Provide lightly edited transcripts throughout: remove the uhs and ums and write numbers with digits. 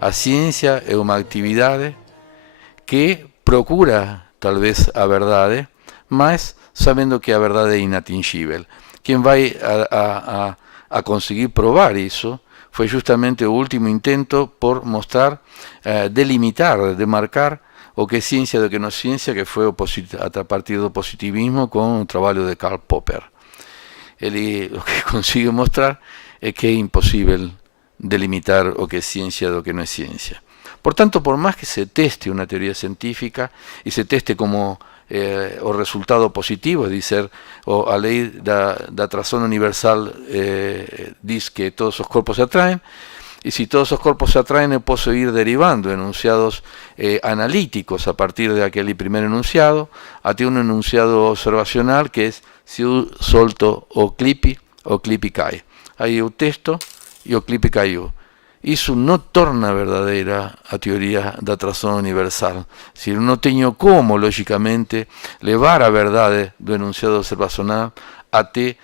A ciência é uma atividade que procura talvez a verdade, mas sabendo que a verdade é inatingível. Quem vai a conseguir provar isso foi justamente o último intento por mostrar, delimitar, demarcar o que é ciência do que não é ciência, que foi a partir do positivismo com o trabalho de Karl Popper. Ele o que consigue mostrar é que é impossível delimitar o que é ciência do que não é ciência. Por tanto, por más que se teste una teoría científica y se teste como o resultado positivo, es decir, a ley da atracción universal dice que todos los cuerpos se atraen, y si todos esos cuerpos se atraen, yo puedo ir derivando enunciados analíticos a partir de aquel primer enunciado, a un enunciado observacional que es si yo solto o clipi cae. Aí o texto e o clipe caiu. Isso não torna verdadeira a teoria da atração universal. Se não tenho como, logicamente, levar a verdade do enunciado observacional até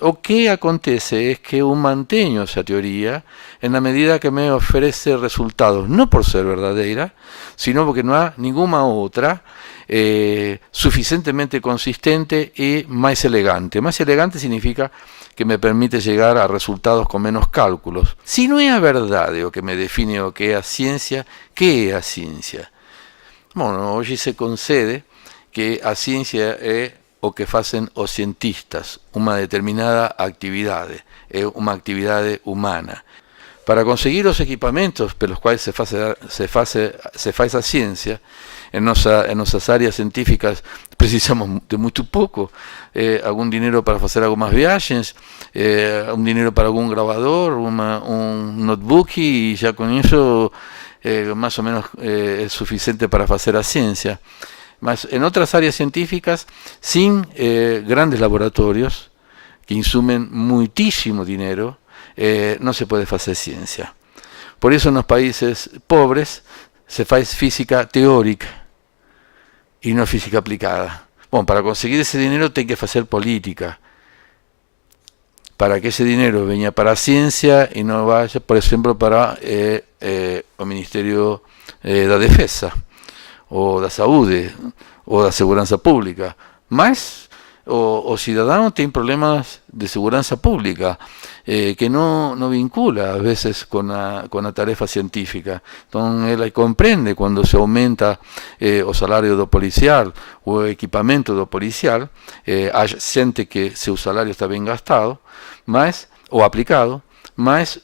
o que acontece é que eu mantenho essa teoria na medida que me oferece resultados, não por ser verdadeira, sino porque não há nenhuma outra suficientemente consistente e mais elegante. Mais elegante significa que me permite llegar a resultados con menos cálculos. Si no es a verdade o que me define o que é a ciencia, que é a ciencia? Bueno, hoje se concede que a ciencia é o que facen os cientistas, uma determinada actividade, é uma actividade humana. Para conseguir os equipamentos pelos quais se faz a ciencia, en nuestras áreas científicas precisamos de muito pouco, algum dinheiro para fazer algumas viagens, um dinheiro para algum gravador, um notebook, e já com isso mais ou menos é suficiente para fazer a ciência. Mas en otras áreas científicas, sin grandes laboratorios que insumen muitísimo dinero, no se puede hacer ciencia. Por eso en los países pobres se faz física teórica y no física aplicada. Bueno, para conseguir ese dinero tem que hacer política, para que ese dinero venga para a ciencia y no vaya, por ejemplo, para o Ministerio da Defesa, ou da Saúde, ou da Segurança Pública. Mas o cidadão tem problemas de segurança pública que não vincula, às vezes, com a tarefa científica. Então, ela compreende quando se aumenta o salário do policial, o equipamento do policial, sente que seu salário está bem gastado, mas, ou aplicado, mas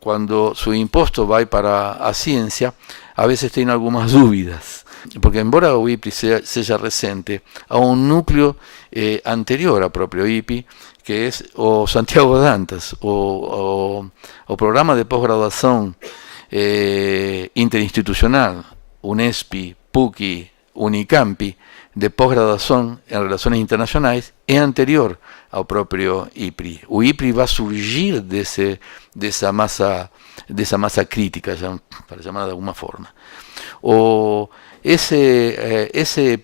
quando seu imposto vai para a ciência, a veces tem algumas dúvidas. Porque embora o IPRI seja recente, há um núcleo anterior ao próprio IPI, que é o Santiago Dantas, o programa de pós-graduação interinstitucional, Unesp, PUC, Unicamp, de pós-graduação em relações internacionais, é anterior ao próprio IPRI. O IPRI vai surgir dessa massa crítica, para chamar de alguma forma. Esse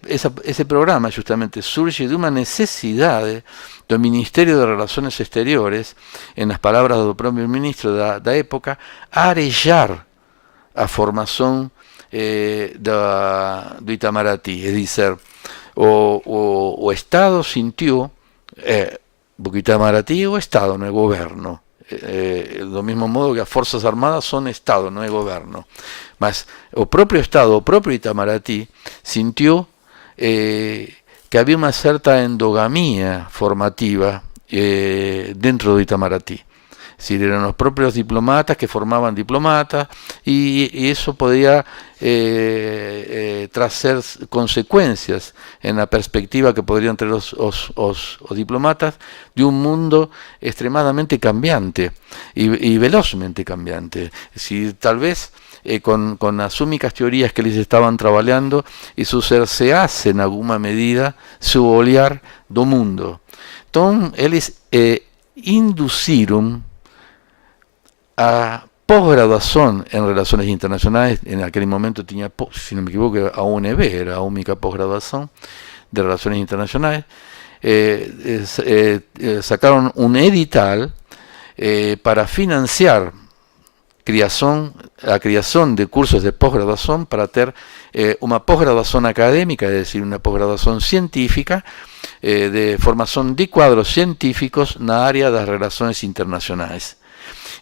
programa justamente surge de uma necessidade do Ministério de Relações Exteriores, em as palavras do próprio ministro da época, arejar a formação do Itamaraty. É dizer, o Estado sentiu, porque Itamaraty é o Estado, não é governo. Do mesmo modo que as Forças Armadas são Estado, não é governo. Mas o próprio Estado, o próprio Itamaraty, sentiu que havia uma certa endogamia formativa dentro do Itamaraty. Es decir, eran los propios diplomatas que formaban diplomatas y eso podía traer consecuencias en la perspectiva que podrían tener los diplomatas de un mundo extremadamente cambiante y velozmente cambiante. Es decir, tal vez con las únicas teorías que eles estaban trabajando, eso se hace en alguna medida su olhar do mundo. Entonces, eles induciram a pós-graduação em relações internacionais. En aquel momento tinha, si no me equivoco, a UNB era a única pós-graduação de relações internacionais. Sacaron un edital para financiar a criação de cursos de pós-graduação para ter uma pós-graduação acadêmica, es decir, uma pós-graduação científica, de formação de quadros científicos na área das relações internacionais.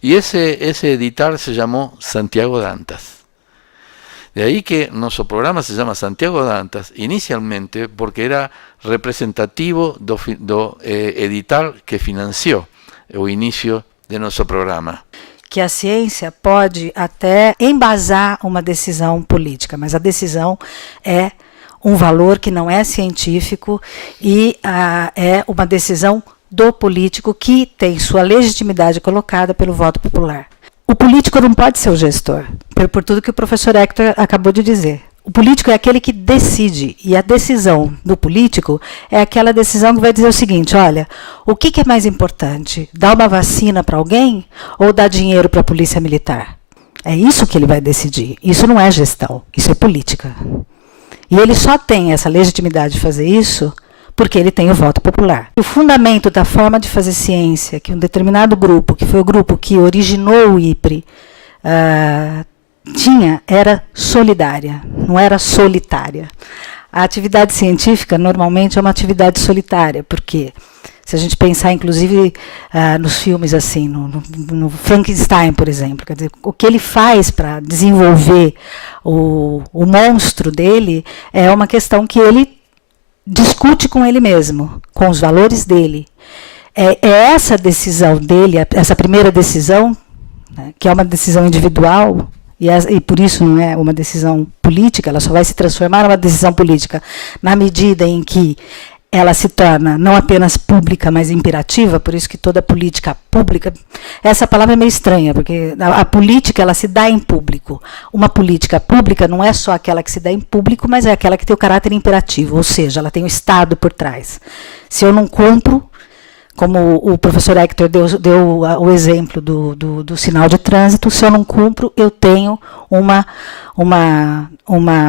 E esse edital se chamou Santiago Dantas. De ahí que nuestro programa se llama Santiago Dantas, inicialmente porque era representativo do edital que financiou o início de nosso programa. Que a ciência pode até embasar uma decisão política, mas a decisão é um valor que não é científico e é uma decisão do político que tem sua legitimidade colocada pelo voto popular. O político não pode ser o gestor, por tudo que o professor Hector acabou de dizer. O político é aquele que decide, e a decisão do político é aquela decisão que vai dizer o seguinte: olha, o que é mais importante? Dar uma vacina para alguém ou dar dinheiro para a polícia militar? É isso que ele vai decidir. Isso não é gestão, isso é política. E ele só tem essa legitimidade de fazer isso porque ele tem o voto popular. O fundamento da forma de fazer ciência que um determinado grupo, que foi o grupo que originou o IPRE, tinha, era solidária, não era solitária. A atividade científica normalmente é uma atividade solitária, porque se a gente pensar, inclusive, nos filmes assim, no Frankenstein, por exemplo, quer dizer, o que ele faz para desenvolver o monstro dele é uma questão que ele discute com ele mesmo, com os valores dele. É essa decisão dele, essa primeira decisão, né, que é uma decisão individual, e por isso não é uma decisão política, ela só vai se transformar numa decisão política na medida em que ela se torna não apenas pública, mas imperativa, por isso que toda política pública, essa palavra é meio estranha, porque a política ela se dá em público. Uma política pública não é só aquela que se dá em público, mas é aquela que tem o caráter imperativo, ou seja, ela tem o Estado por trás. Se eu não cumpro, como o professor Hector deu o exemplo do sinal de trânsito, se eu não cumpro, eu tenho uma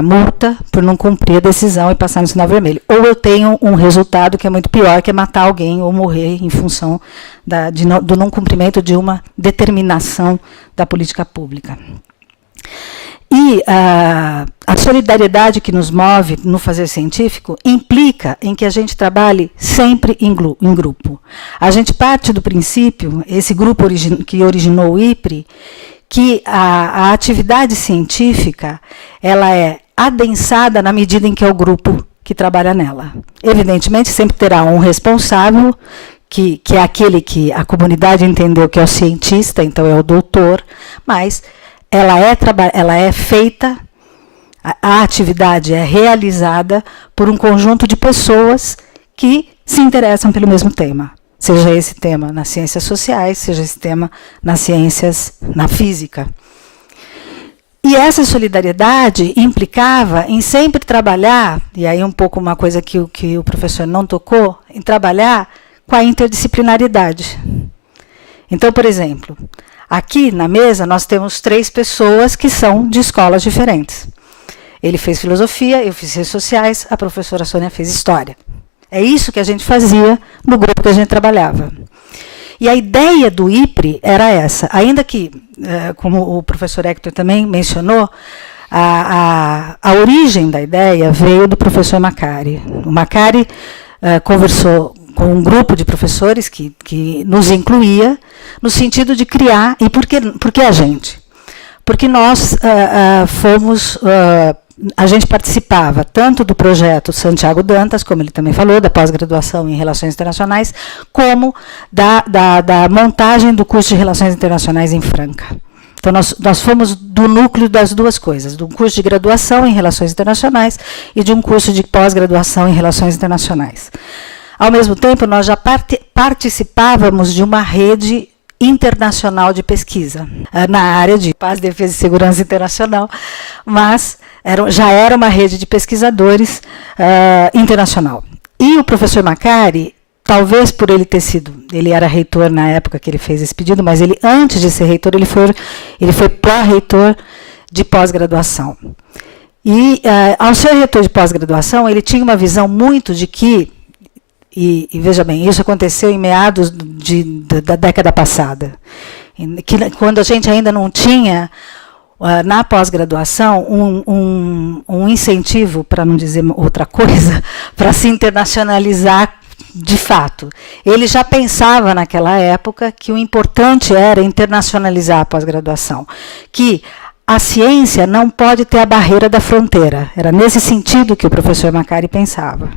multa por não cumprir a decisão e passar no sinal vermelho. Ou eu tenho um resultado que é muito pior, que é matar alguém ou morrer em função do não cumprimento de uma determinação da política pública. E a solidariedade que nos move no fazer científico implica em que a gente trabalhe sempre em grupo. A gente parte do princípio, esse grupo que originou o IPRE, que a atividade científica ela é adensada na medida em que é o grupo que trabalha nela. Evidentemente, sempre terá um responsável, que é aquele que a comunidade entendeu que é o cientista, então é o doutor, mas ela é feita, a atividade é realizada por um conjunto de pessoas que se interessam pelo mesmo tema. Seja esse tema nas ciências sociais, seja esse tema na física. E essa solidariedade implicava em sempre trabalhar, e aí um pouco uma coisa que o professor não tocou, em trabalhar com a interdisciplinaridade. Então, por exemplo, aqui na mesa nós temos 3 pessoas que são de escolas diferentes. Ele fez filosofia, eu fiz ciências sociais, a professora Sônia fez história. É isso que a gente fazia no grupo que a gente trabalhava. E a ideia do IPRE era essa, ainda que, como o professor Hector também mencionou, a origem da ideia veio do professor Macari. O Macari conversou com um grupo de professores que nos incluía, no sentido de criar, e por que a gente? Porque nós a gente participava tanto do projeto Santiago Dantas, como ele também falou, da pós-graduação em Relações Internacionais, como da montagem do curso de Relações Internacionais em Franca. Então, nós fomos do núcleo das duas coisas, de um curso de graduação em Relações Internacionais e de um curso de pós-graduação em Relações Internacionais. Ao mesmo tempo, nós já participávamos de uma rede internacional de pesquisa, na área de paz, defesa e segurança internacional, mas já era uma rede de pesquisadores internacional. E o professor Macari, talvez por ele ter sido, ele era reitor na época que ele fez esse pedido, mas ele, antes de ser reitor, ele foi pró-reitor de pós-graduação. E, ao ser reitor de pós-graduação, ele tinha uma visão muito de que, e veja bem, isso aconteceu em meados da década passada. quando a gente ainda não tinha, na pós-graduação, um incentivo, para não dizer outra coisa, para se internacionalizar de fato. Ele já pensava naquela época que o importante era internacionalizar a pós-graduação, que a ciência não pode ter a barreira da fronteira. Era nesse sentido que o professor Macari pensava.